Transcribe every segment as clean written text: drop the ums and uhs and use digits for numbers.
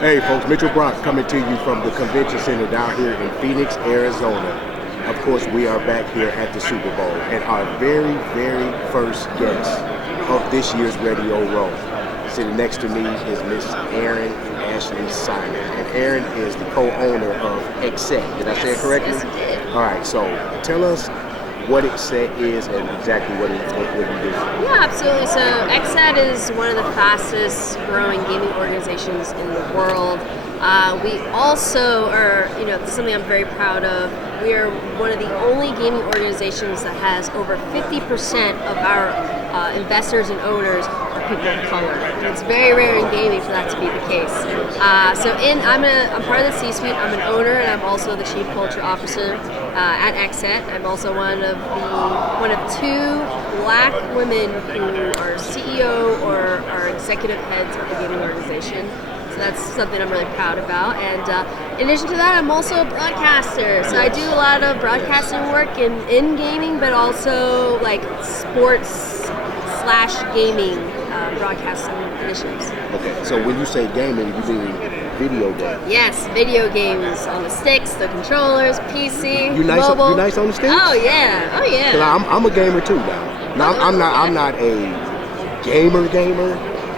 Hey folks, Mitchell Brock coming to you from the convention center down here in Phoenix, Arizona. Of course, we are back here at the Super Bowl, and our very, very first guest of this year's Radio Row. Sitting next to me is Miss Erin Ashley Simon, and Erin is the co-owner of XSET. Did I say it correctly? Yes, you did. All right, so tell us what XSET is and exactly what you do. Yeah, absolutely. So XSET is one of the fastest growing gaming organizations in the world. We also are, this is something I'm very proud of. We are one of the only gaming organizations that has over 50% of our investors and owners are people of color. And it's very rare in gaming for that to be the case. I'm part of the C-suite. I'm an owner, and I'm also the chief culture officer at XSET. I'm also one of two black women who are CEO or are executive heads of the gaming organization. So that's something I'm really proud about. And in addition to that, I'm also a broadcaster. So I do a lot of broadcasting work in gaming, but also like sports/gaming broadcasting initiatives. Okay, so when you say gaming, you mean video games? Yes, video games on the sticks, the controllers, PC, You nice? mobile. You nice on the sticks? Oh yeah, oh yeah. 'Cause I'm a gamer too now. Now I'm not a gamer,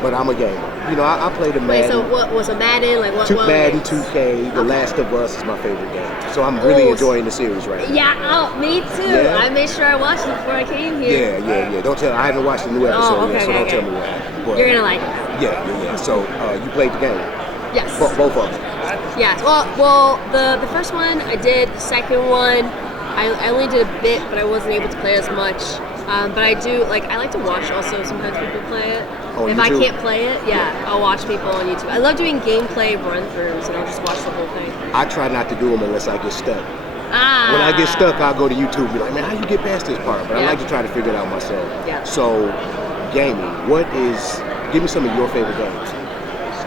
but I'm a gamer. I play the Madden. Wait, so what was a Madden? Like what? Madden 2K, The Last of Us is my favorite game. So I'm really enjoying the series right now. Yeah, oh, me too. Yeah. I made sure I watched it before I came here. Yeah. Don't tell. I haven't watched the new episode yet, so don't tell me what happened. But, You're gonna like it. Yeah. So you played the game. Yes. Both of them. Yes. Well, the first one I did. The second one, I only did a bit, but I wasn't able to play as much. But I do I like to watch also sometimes people play it. Oh, if YouTube? I can't play it, I'll watch people on YouTube. I love doing gameplay run-throughs, and I'll just watch the whole thing. I try not to do them unless I get stuck. Ah. When I get stuck, I'll go to YouTube and be like, man, how you get past this part? But I Yeah. like to try to figure it out myself. Yeah. So, gaming, give me some of your favorite games.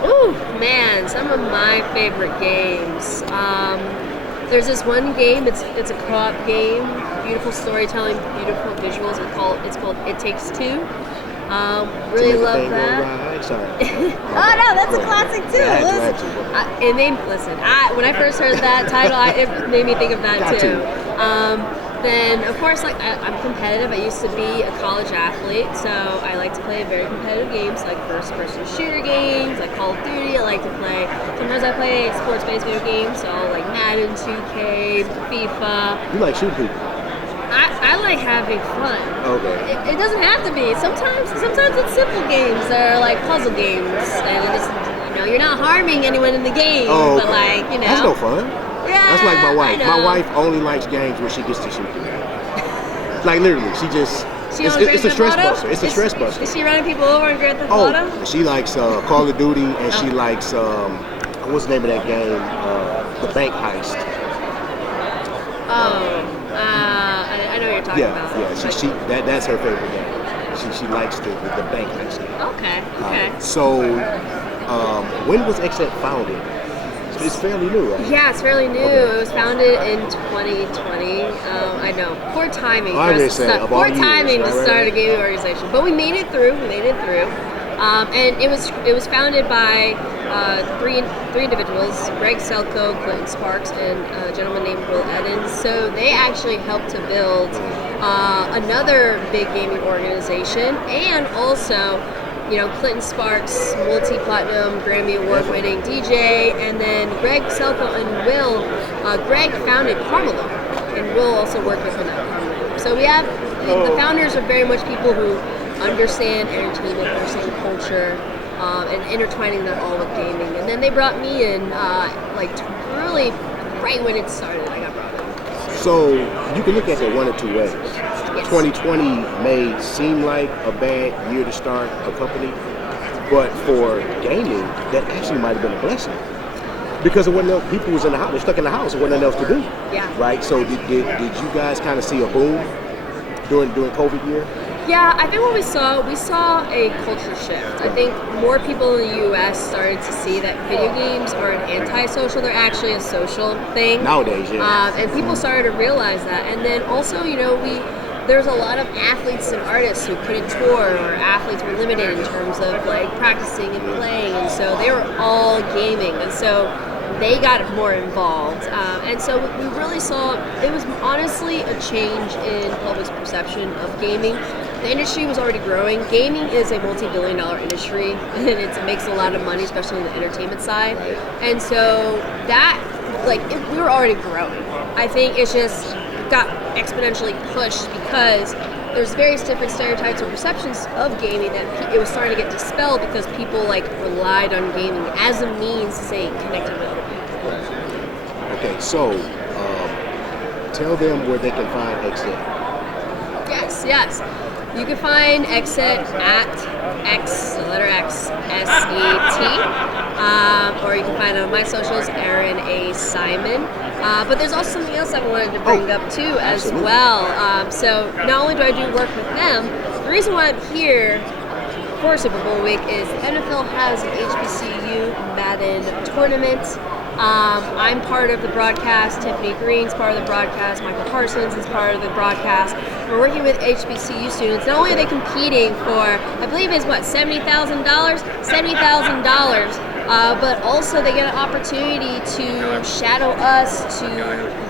Ooh, man, some of my favorite games. There's this one game. It's a co-op game. Beautiful storytelling, beautiful visuals. It's called It Takes Two. Really love that. Sorry. Oh no, that's a classic too. When I first heard that title, it made me think of that Got too. to. Then of course, I'm competitive. I used to be a college athlete, so I like to play very competitive games, like first-person shooter games, like Call of Duty. I like to play. Sometimes I play sports-based video games, so like Madden, 2K, FIFA. You like shooting people? I like having fun. Okay. It doesn't have to be. Sometimes it's simple games that are like puzzle games, and it's, you're not harming anyone in the game, Oh, but okay. That's no fun. Yeah, That's like my wife. I My know. wife only likes games where she gets to shoot people. Like literally, she just. She It's on Grand a Theft stress Auto? buster. It's a stress buster. Is she running people over in Grand Theft Auto? Oh, she likes Call of Duty, and she likes what's the name of that game? The Bank Heist. I know what you're talking about. Yeah. That's her favorite game. She likes the Bank Heist game. Okay. So, when was XSET founded? It's fairly new, right? Yeah, it's fairly new. Okay. It was founded in 2020. I know. Poor timing. I was gonna say, of all poor years, timing to right? start a gaming organization. But we made it through. And it was founded by three individuals: Greg Selko, Clinton Sparks, and a gentleman named Will Edens. So they actually helped to build another big gaming organization, and also, Clinton Sparks, multi-platinum, Grammy Award-winning DJ, and then Greg Selko and Will. Greg founded Carmelo, and Will also worked with him at Carmelo. So we have the founders are very much people who understand entertainment, understand culture, and intertwining that all with gaming. And then they brought me in, really right when it started. I got brought in. So you can look at it one of two ways. Yes. 2020 may seem like a bad year to start a company, but for gaming, that actually might have been a blessing. Because there wasn't enough people was in the house, they're stuck in the house, there wasn't enough to do. Yeah. Right? So did you guys kind of see a boom during COVID year? Yeah, I think what we saw a culture shift. I think more people in the U.S. started to see that video games are an anti-social. They're actually a social thing. Nowadays, yeah. And people started to realize that. And then also, there's a lot of athletes and artists who couldn't tour, or athletes were limited in terms of like practicing and playing, and so they were all gaming, and so they got more involved, and so we really saw it was honestly a change in public's perception of gaming. The industry was already growing. Gaming is a multi-billion-dollar industry, and it makes a lot of money, especially on the entertainment side. And so that, we were already growing. I think it's just got exponentially pushed because there's various different stereotypes or perceptions of gaming that it was starting to get dispelled because people relied on gaming as a means to stay connected with other people. Okay, so tell them where they can find Xset. Yes. You can find Xset at X, the letter X, S-E-T, or you can find it on my socials, Aaron A. Simon. But there's also something else I wanted to bring up too as well. So not only do I do work with them, the reason why I'm here for Super Bowl week is the NFL has an HBCU Madden tournament. I'm part of the broadcast. Tiffany Green's part of the broadcast. Michael Parsons is part of the broadcast. We're working with HBCU students. Not only are they competing for, I believe it's $70,000, but also they get an opportunity to shadow us, to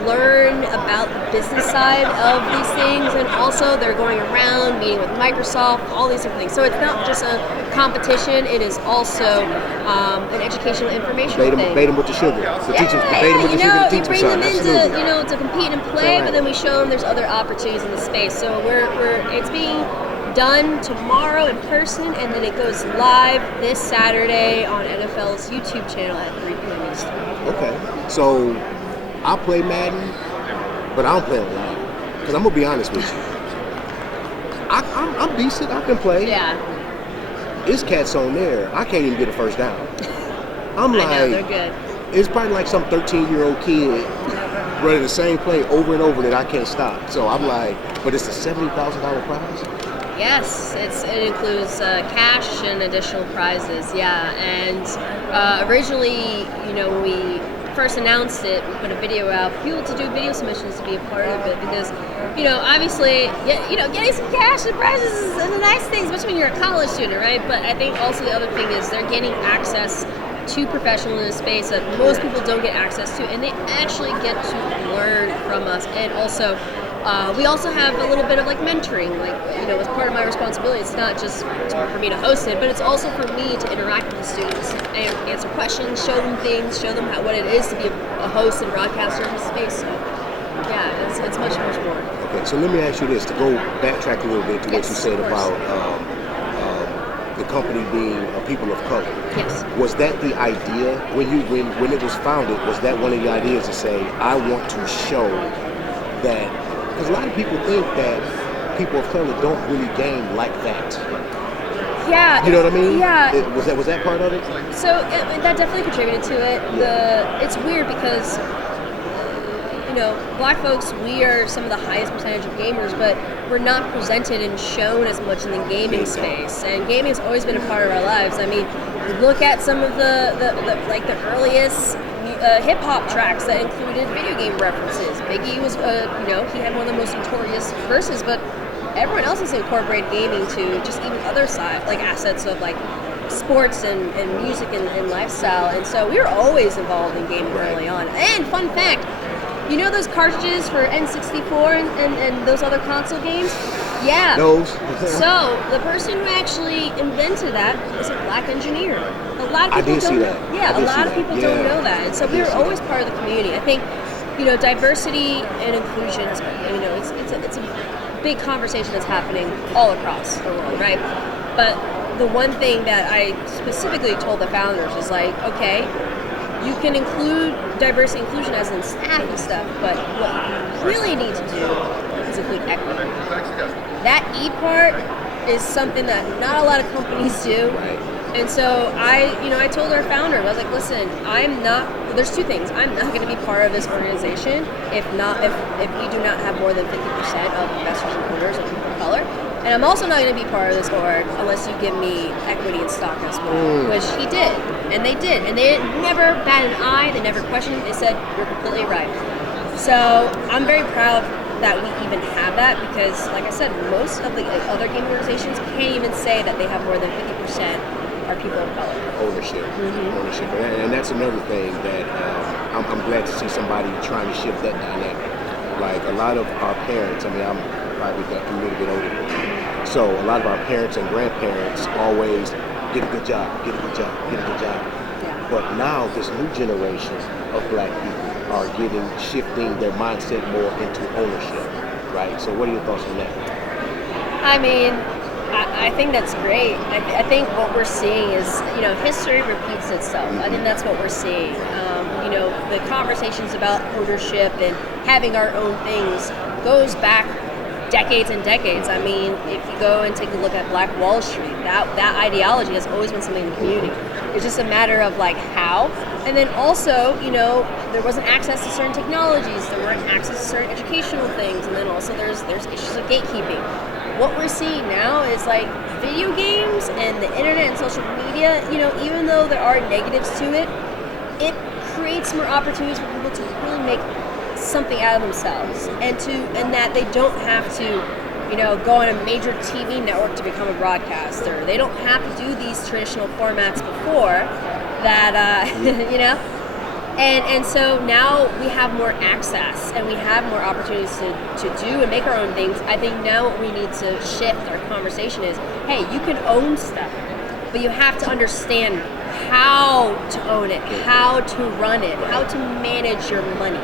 learn about the business side of these things, and also they're going around meeting with Microsoft, all these different things. So it's not just a competition; it is also an educational information thing. Bait them with the sugar. The teachers, bait them with the sugar. The teachers, you bring them in to compete and play, but then we show them there's other opportunities in the space. So it's being done tomorrow in person, and then it goes live this Saturday on NFL's YouTube channel at 3 p.m. Eastern. Okay, so I play Madden, but I don't play a lot. Because I'm going to be honest with you. I'm decent. I can play. Yeah. It's cats on there. I can't even get a first down. I know, they're good. It's probably like some 13-year-old kid running the same play over and over that I can't stop. So I'm like, but it's a $70,000 prize? Yes, it includes cash and additional prizes, yeah. And originally, when we first announced it, we put a video out for people to do video submissions to be a part of it because, obviously, getting some cash and prizes is a nice thing, especially when you're a college student, right? But I think also the other thing is they're getting access to professionals in a space that most people don't get access to, and they actually get to learn from us. And also, we also have a little bit of mentoring, as part of my responsibility. It's not just for me to host it, but it's also for me to interact with the students and answer questions, show them things, show them what it is to be a host and broadcaster in the space. So, yeah, it's much more. Okay, so let me ask you this, to go backtrack a little bit to what you said about the company being people of color. Yes. Was that the idea when it was founded? Was that one of the ideas to say, I want to show that? Because a lot of people think that people of color don't really game like that. Yeah. You know what I mean? Yeah. Was that part of it? So that definitely contributed to it. It's weird because Black folks, we are some of the highest percentage of gamers, but we're not presented and shown as much in the gaming space. And gaming has always been a part of our lives. I mean, look at some of the earliest hip hop tracks that included video game references. Biggie was, he had one of the most notorious verses, but everyone else has incorporated gaming to just even other side, assets of sports and music and lifestyle. And so we were always involved in gaming early on. And fun fact, those cartridges for N64 and those other console games? Yeah. Those. So the person who actually invented that is a black engineer. A lot of people don't know. Yeah, a lot of people don't know that. And so we were always part of the community. I think, diversity and inclusion is, it's a big conversation that's happening all across the world, right? But the one thing that I specifically told the founders is okay, you can include diversity and inclusion as in staff and stuff, but what you really need to do is include equity. That E part is something that not a lot of companies do. Right. And so I told our founder, I was like, listen, there's two things. I'm not going to be part of this organization if we do not have more than 50% of investors and owners of people of color. And I'm also not going to be part of this org unless you give me equity and stock as well, which he did. And they did. And they never batted an eye. They never questioned. They said, you're completely right. So I'm very proud that we even have that because, like I said, most of the other gaming organizations can't even say that they have more than 50% are people of color. Ownership. And that's another thing that I'm glad to see somebody trying to shift that dynamic. Like a lot of our parents, I mean, I'm probably a little bit older than you. So a lot of our parents and grandparents always get a good job, get a good job, get a good job. Yeah. But now this new generation of black people are shifting their mindset more into ownership, right? So what are your thoughts on that? I mean, I think that's great. I think what we're seeing is, history repeats itself. I think that's what we're seeing. The conversations about ownership and having our own things goes back decades and decades. I mean, if you go and take a look at Black Wall Street, that ideology has always been something in the community. It's just a matter of like how. And then also, there wasn't access to certain technologies, there weren't access to certain educational things, and then also there's issues of gatekeeping. What we're seeing now is like video games and the internet and social media, even though there are negatives to it, it creates more opportunities for people to really make something out of themselves and that they don't have to go on a major TV network to become a broadcaster. They don't have to do these traditional formats before that, And so now we have more access and we have more opportunities to do and make our own things. I think now what we need to shift our conversation is, hey, you can own stuff, but you have to understand how to own it, how to run it, how to manage your money.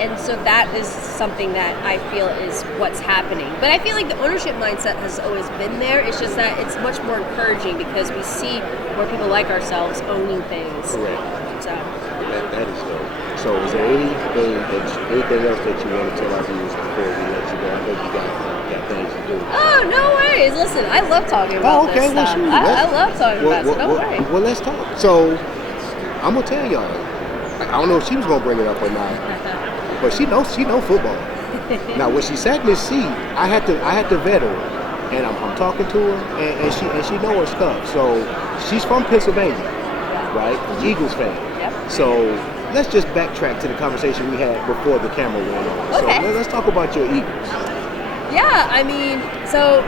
And so that is something that I feel is what's happening. But I feel like the ownership mindset has always been there. It's just that it's much more encouraging because we see more people like ourselves owning things. Correct. So that is dope. So is there anything else that you want to tell our viewers before we let you go? I know you got things to do. Oh, no worries. Listen, I love talking about this stuff. I love talking about it, so don't worry. Well, let's talk. So I'm going to tell y'all. I don't know if she was going to bring it up or not. But she knows football. Now, when she sat in this seat, I had to vet her, and I'm talking to her, and she know her stuff. So she's from Pennsylvania, right? Eagles fan. Yep. So let's just backtrack to the conversation we had before the camera went on. Okay. So let's talk about your Eagles. Yeah, I mean, so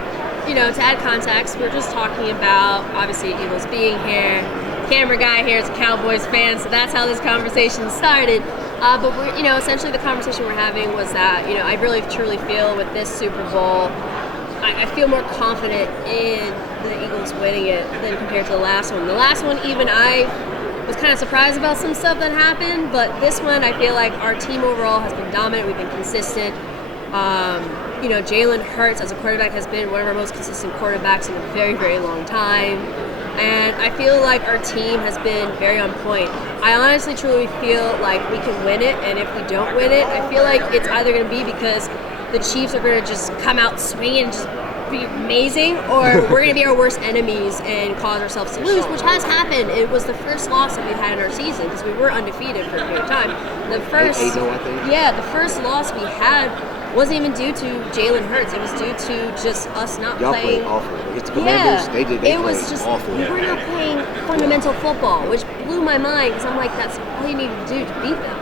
to add context, we're just talking about obviously Eagles being here. Camera guy here is a Cowboys fan, so that's how this conversation started. But we're, essentially the conversation we're having was that, I really truly feel with this Super Bowl, I feel more confident in the Eagles winning it than compared to the last one. The last one, even I was kind of surprised about some stuff that happened, but this one, I feel like our team overall has been dominant. We've been consistent. Jalen Hurts as a quarterback has been one of our most consistent quarterbacks in a very, very long time. And I feel like our team has been very on point. I honestly, truly feel like we can win it, and if we don't win it, I feel like it's either going to be because the Chiefs are going to just come out swinging and just be amazing, or we're going to be our worst enemies and cause ourselves to lose, which has happened. It was the first loss that we had in our season because we were undefeated for a period of time. The first loss we had wasn't even due to Jalen Hurts. It was due to just us not Y'all playing. played awful. It's the Commanders. They It was just awful. we were not playing fundamental football, which blew my mind because I'm like, that's all you need to do to beat them.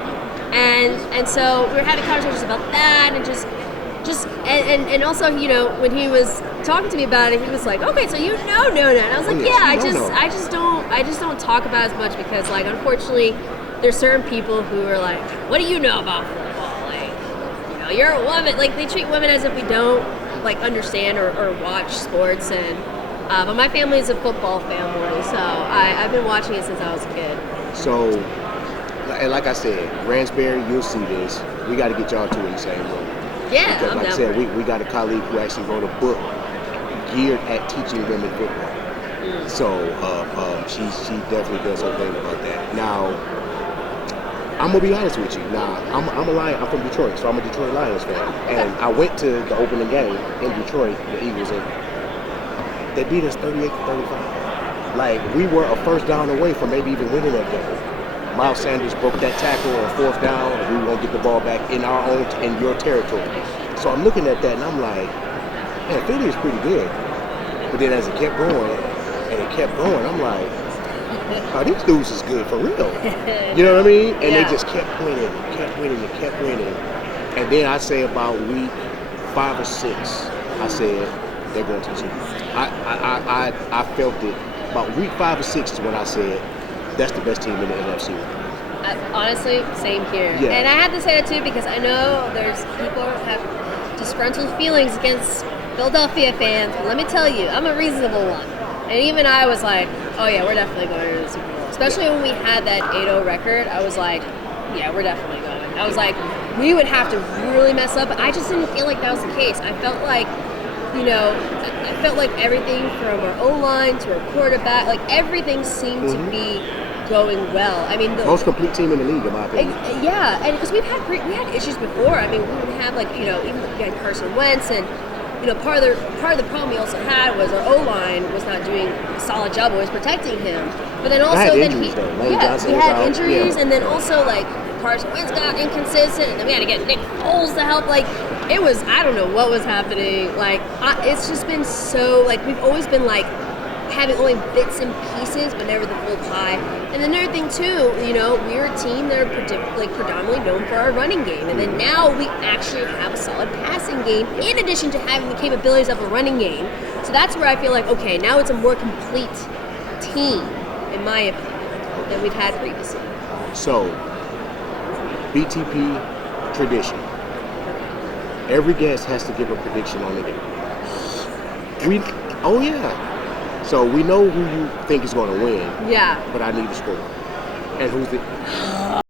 And so we were having conversations about that, and and also when he was talking to me about it, he was like, okay, so no, and I was like, I just don't talk about it as much because like unfortunately there's certain people who are like, what do you know about football? You're a woman. Like they treat women as if we don't like understand or watch sports. And but my family is a football family, so I've been watching it since I was a kid. So, and like I said, Ransbury, you'll see this. We got to get y'all two in the same room. Yeah, because, like I said, we got a colleague who actually wrote a book geared at teaching women football. So she definitely does her thing about that. Now, I'm gonna be honest with you. Now, I'm a Lion. I'm from Detroit, so I'm a Detroit Lions fan. And I went to the opening game in Detroit, the Eagles, and they beat us 38-35. Like we were a first down away from maybe even winning that game. Miles Sanders broke that tackle on fourth down, and we won't get the ball back in your territory. So I'm looking at that, and I'm like, man, Philly is pretty good. But then as it kept going, I'm like, oh, these dudes is good for real. You know what I mean? And they just kept winning. And then I say about week 5 or 6, I said they're going to the Super Bowl. I felt it about week 5 or 6 is when I said that's the best team in the NFC. Honestly, same here. Yeah. And I had to say it too because I know there's people who have disgruntled feelings against Philadelphia fans. But let me tell you, I'm a reasonable one. And even I was like, oh yeah, we're definitely going to the Super Bowl. Especially when we had that 8-0 record, I was like, yeah, we're definitely going. I was like, we would have to really mess up. But I just didn't feel like that was the case. I felt like, I felt like everything from our O-line to our quarterback, like everything seemed to be going well. I mean, the most complete team in the league, in my opinion. Yeah, and because we had issues before. I mean, we would have even we had Carson Wentz, and part of the problem we also had was our O-line was not doing a solid job always protecting him. But then also we had injuries, and then also like Carson Wentz got inconsistent, and then we had to get Nick Foles to help. Like it was, I don't know what was happening. Like it's just been so like we've always been like having only bits and pieces, but never the full pie. And another thing too, we're a team that are predominantly known for our running game, and then now we actually have a solid passing game in addition to having the capabilities of a running game. So that's where I feel like okay, now it's a more complete team, in my opinion, than we've had previously. So, BTP tradition. Every guest has to give a prediction on the game. Oh yeah. So we know who you think is going to win. Yeah. But I need the score. And who's the?